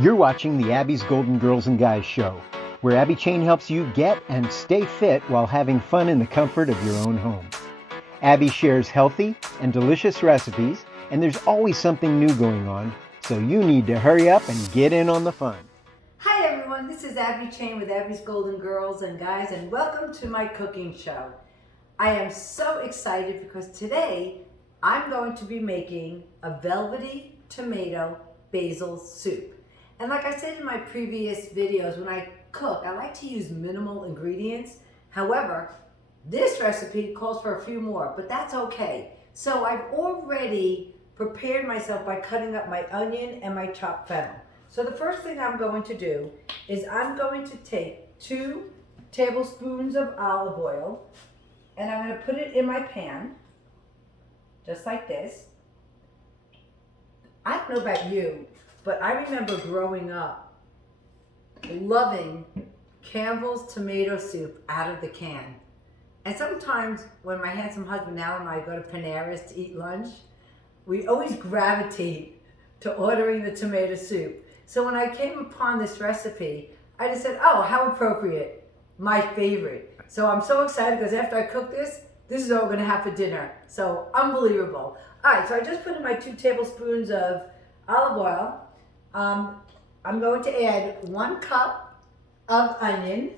You're watching the Abby's Golden Girls and Guys show, where Abby Chain helps you get and stay fit while having fun in the comfort of your own home. Abby shares healthy and delicious recipes, and there's always something new going on, so you need to hurry up and get in on the fun. Hi everyone, this is Abby Chain with Abby's Golden Girls and Guys, and welcome to my cooking show. I am so excited because today I'm going to be making a velvety tomato basil soup. And like I said in my previous videos, when I cook, I like to use minimal ingredients. However, this recipe calls for a few more, but that's okay. So I've already prepared myself by cutting up my onion and my chopped fennel. So the first thing I'm going to do is I'm going to take 2 tablespoons of olive oil and I'm going to put it in my pan, just like this. I don't know about you, but I remember growing up loving Campbell's tomato soup out of the can. And sometimes when my handsome husband now and I go to Panera's to eat lunch, we always gravitate to ordering the tomato soup. So when I came upon this recipe, I just said, oh, how appropriate, my favorite. So I'm so excited because after I cook this, this is all we're gonna have for dinner. So unbelievable. All right, so I just put in my 2 tablespoons of olive oil. I'm going to add 1 cup of onion.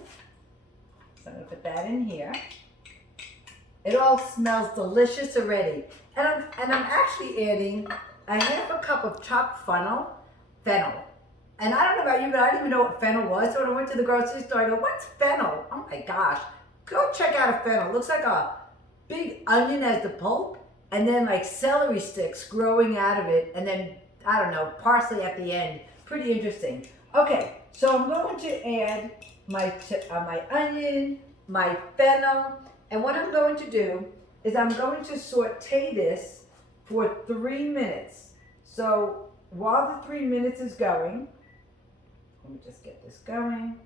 So I'm gonna put that in here. It all smells delicious already. And I'm actually adding a 1/2 cup of chopped fennel. And I don't know about you, but I didn't even know what fennel was. So when I went to the grocery store, I go, what's fennel? Oh my gosh. Go check out a fennel. It looks like a big onion as the pulp, and then like celery sticks growing out of it, and then, I don't know, parsley at the end. Pretty interesting. Okay, so I'm going to add my onion, my fennel, and what I'm going to do is I'm going to saute this for 3 minutes. So while the 3 minutes is going, let me just get this going.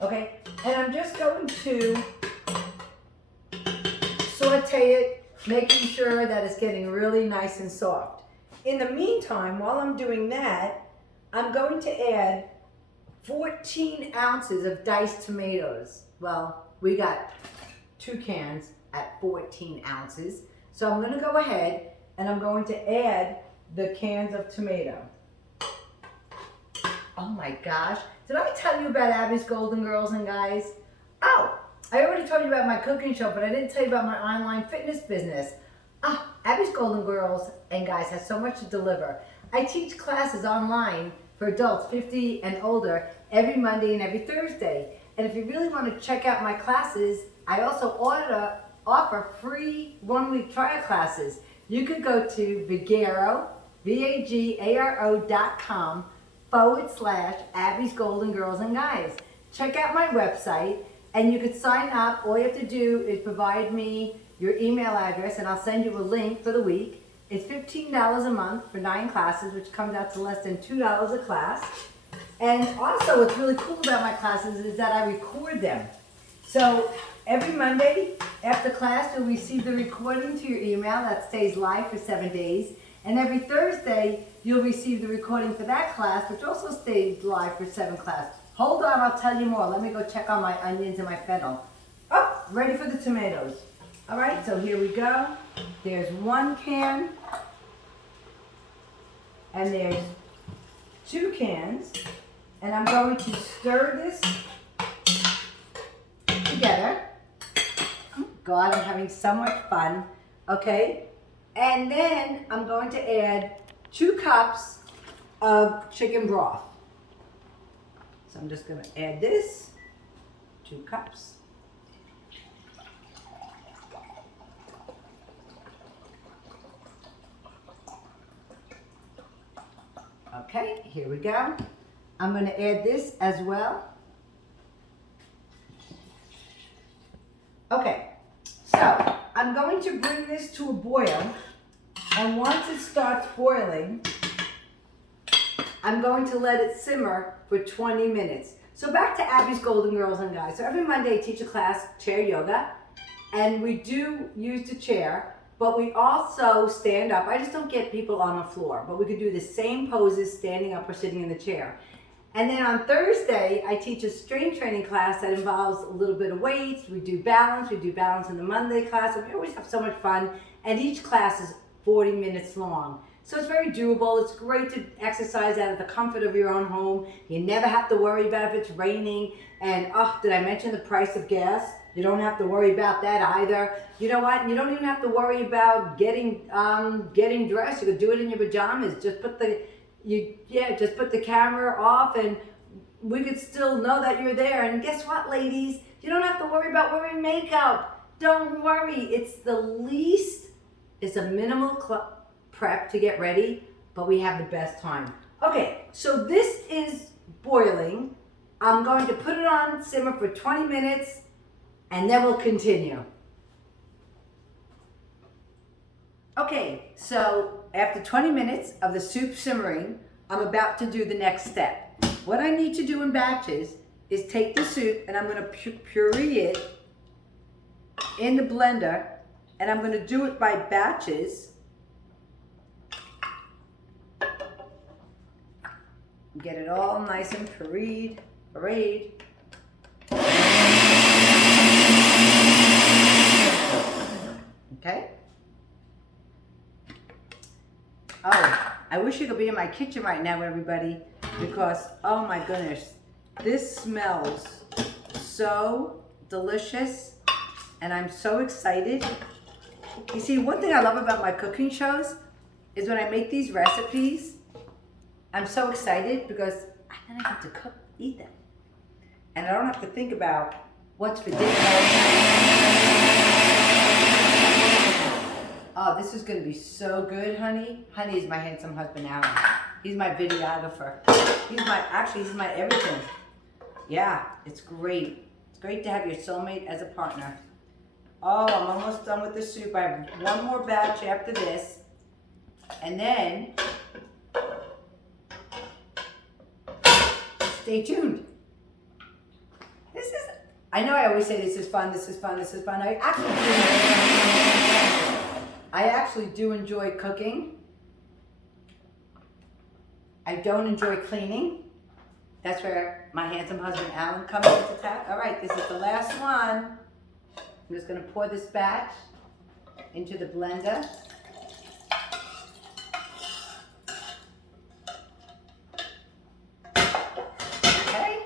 Okay, and I'm just going to saute it, making sure that it's getting really nice and soft. In the meantime, while I'm doing that, I'm going to add 14 ounces of diced tomatoes. Well, we got 2 cans at 14 ounces. So I'm gonna go ahead and I'm going to add the cans of tomato. Oh my gosh, did I tell you about Abby's Golden Girls and Guys? Oh, I already told you about my cooking show, but I didn't tell you about my online fitness business. Abby's Golden Girls and Guys has so much to deliver. I teach classes online for adults 50 and older every Monday and every Thursday. And if you really want to check out my classes, I also offer free 1-week trial classes. You could go to Vigaro, VAGARO.com/Abby's Golden Girls and Guys. Check out my website and you could sign up. All you have to do is provide me your email address and I'll send you a link for the week. It's $15 a month for 9 classes, which comes out to less than $2 a class. And also what's really cool about my classes is that I record them. So every Monday after class, you'll receive the recording to your email that stays live for 7 days. And every Thursday, you'll receive the recording for that class, which also stays live for 7 classes. Hold on, I'll tell you more. Let me go check on my onions and my fennel. Oh, ready for the tomatoes. All right, so here we go. There's 1 can, and there's 2 cans, and I'm going to stir this together. Oh God, I'm having so much fun. Okay, and then I'm going to add 2 cups of chicken broth. So I'm just going to add this, 2 cups. Okay, here we go. I'm going to add this as well. Okay, so I'm going to bring this to a boil, and once it starts boiling, I'm going to let it simmer for 20 minutes. So back to Abby's Golden Girls and Guys. So every Monday I teach a class, chair yoga, and we do use the chair, but we also stand up. I just don't get people on the floor, but we could do the same poses standing up or sitting in the chair. And then on Thursday, I teach a strength training class that involves a little bit of weights. We do balance in the Monday class. And we always have so much fun. And each class is 40 minutes long. So it's very doable. It's great to exercise out of the comfort of your own home. You never have to worry about if it's raining. And oh, did I mention the price of gas? You don't have to worry about that either. You know what? You don't even have to worry about getting dressed. You can do it in your pajamas. Just put the camera off and we could still know that you're there. And guess what, ladies? You don't have to worry about wearing makeup. Don't worry. It's a minimal prep to get ready, but we have the best time. Okay, so this is boiling. I'm going to put it on simmer for 20 minutes and then we'll continue. Okay, so after 20 minutes of the soup simmering, I'm about to do the next step. What I need to do in batches is take the soup and I'm going to puree it in the blender, and I'm going to do it by batches. Get it all nice and pureed. Okay? Oh, I wish you could be in my kitchen right now, everybody, because, oh my goodness, this smells so delicious, and I'm so excited. You see, one thing I love about my cooking shows is when I make these recipes, I'm so excited because then I get to eat them. And I don't have to think about what's for dinner. Oh, this is going to be so good, honey. Honey is my handsome husband, Alan. He's my videographer. He's my everything. Yeah, it's great. It's great to have your soulmate as a partner. Oh, I'm almost done with the soup. I have one more batch after this. And then, stay tuned. I know I always say this is fun. I actually do enjoy cooking. I don't enjoy cleaning. That's where my handsome husband, Alan, comes into town. All right, this is the last one. I'm just going to pour this batch into the blender. Okay.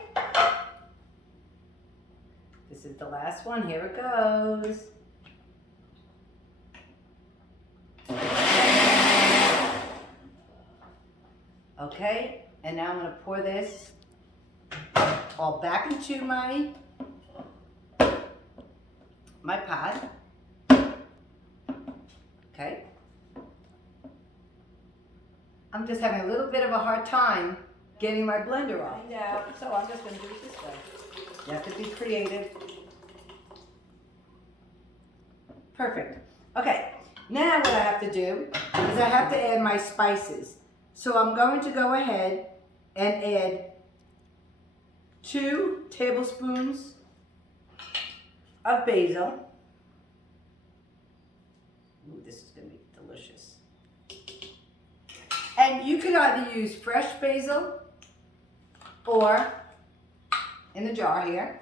This is the last one. Here it goes. Okay, and now I'm going to pour this all back into my pot. Okay. I'm just having a little bit of a hard time getting my blender off. So I'm just going to do it this way. You have to be creative. Perfect. Okay, now what I have to do is I have to add my spices. So I'm going to go ahead and add 2 tablespoons of basil. Ooh, this is going to be delicious. And you can either use fresh basil or in the jar here.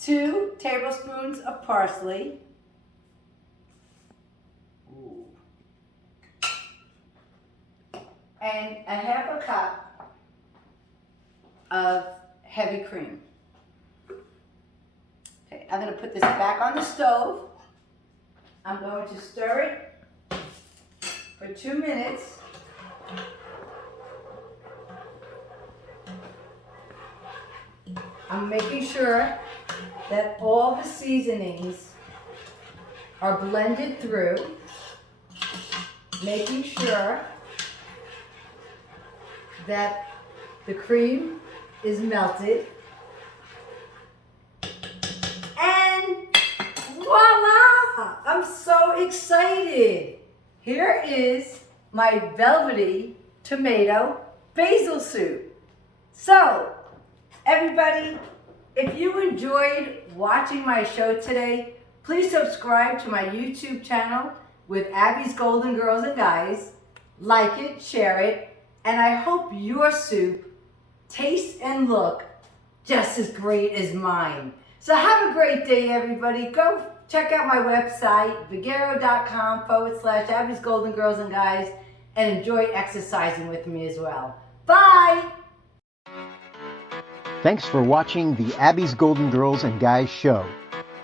2 tablespoons of parsley. Ooh. And a half a cup of heavy cream. Okay, I'm going to put this back on the stove. I'm going to stir it for 2 minutes. I'm making sure that all the seasonings are blended through, making sure that the cream is melted, and voila! I'm so excited. Here is my velvety tomato basil soup. So, everybody, if you enjoyed watching my show today, please subscribe to my YouTube channel with Abby's Golden Girls and Guys. Like it, share it, and I hope your soup tastes and look just as great as mine. So have a great day, everybody. Go check out my website, vegero.com/Abby's Golden Girls and Guys, and enjoy exercising with me as well. Bye! Thanks for watching the Abby's Golden Girls and Guys show.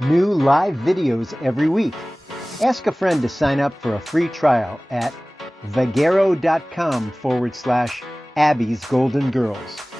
New live videos every week. Ask a friend to sign up for a free trial at vegero.com/Abby's Golden Girls.